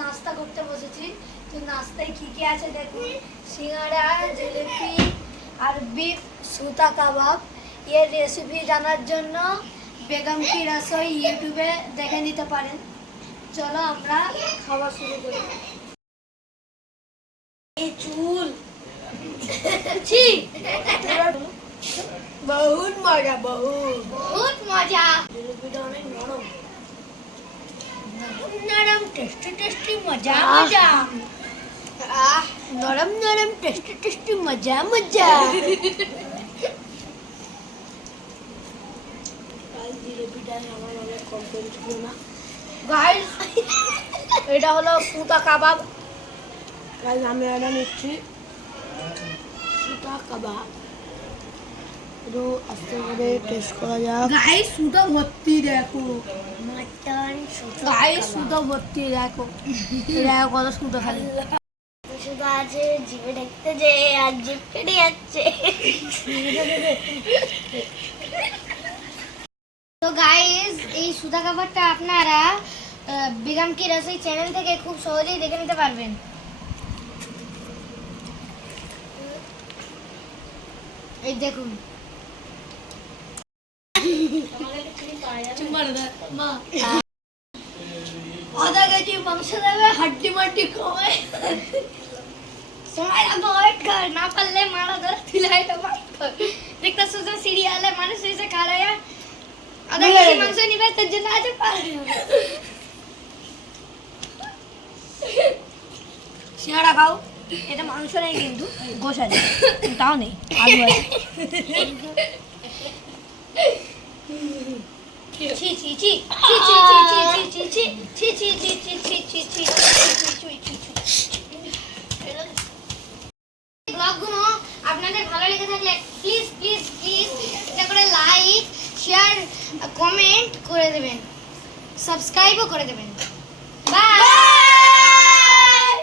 নাস্তা করতে বসেছি। তো নাস্তায় কি কি আছে দেখুন, সিঙ্গাড়া, জিলিপি আর বিফ সুতা কাবাব। এর রেসিপি জানার জন্য বেগম কি রসোই ইউটিউবে দেখে নিতে পারেন। চলো আমরা খাওয়া শুরু করি। এই চুল বহুত মজা, বহুত মজা। জিলিপিটা অনেক নরম নরম, টেস্টি টেস্টি, মজা মজা। নরম নরম, টেস্টি টেস্টি, মজা মজা। জিলিপিটা আমার অনেক কম ছিল না গাইস। এটা হলো সুতা কাবাব গাইস, আমি এটা নিচ্ছি সুতা কাবাব। একটু আস্তে করে টেস্ট করা যাক গাইস। সুতা ভর্তি দেখো, মাটন সুতা গাইস, সুতা ভর্তি দেখো। দেখো কত সুতা, খালি সুতা আছে। জিভে দেখতে যে আর জিভ কেটে যাচ্ছে। তো গাইস, এই সুতা কাবাবটা আপনারা বেগম কি রসোই চ্যানেল থেকে খুব সহজেই দেখে নিতে পারবেন। এই দেখুন, আধা কেজি মাংস দেবে, হাড্ডি মাড্ডি খাওয়াই। সময় লাগবে, ওয়েট কর। না পারলে মারা ধরে থিলাইটা বাট কর। দেখতে সুযোগ সিরিয়ালে মানুষ এসে খাড়ায় আধা কেজি মাংস নিবে, তার জন্য আজ পারবে। সিঙ্গাড়া খাও, এটা মাংস নেই কিন্তু গোশা নেই, তাও নেই, আলু আছে। ছি ছি ছি ছি ছি ছি ছি ছি ছি ছি ছি ছি ছি ছি ছি ছি। ব্লগগুলো আপনাদের ভালো লেগে থাকলে প্লিজ প্লিজ প্লিজ এটা করে লাইক, শেয়ার, কমেন্ট করে দেবেন, সাবস্ক্রাইবও করে দেবেন।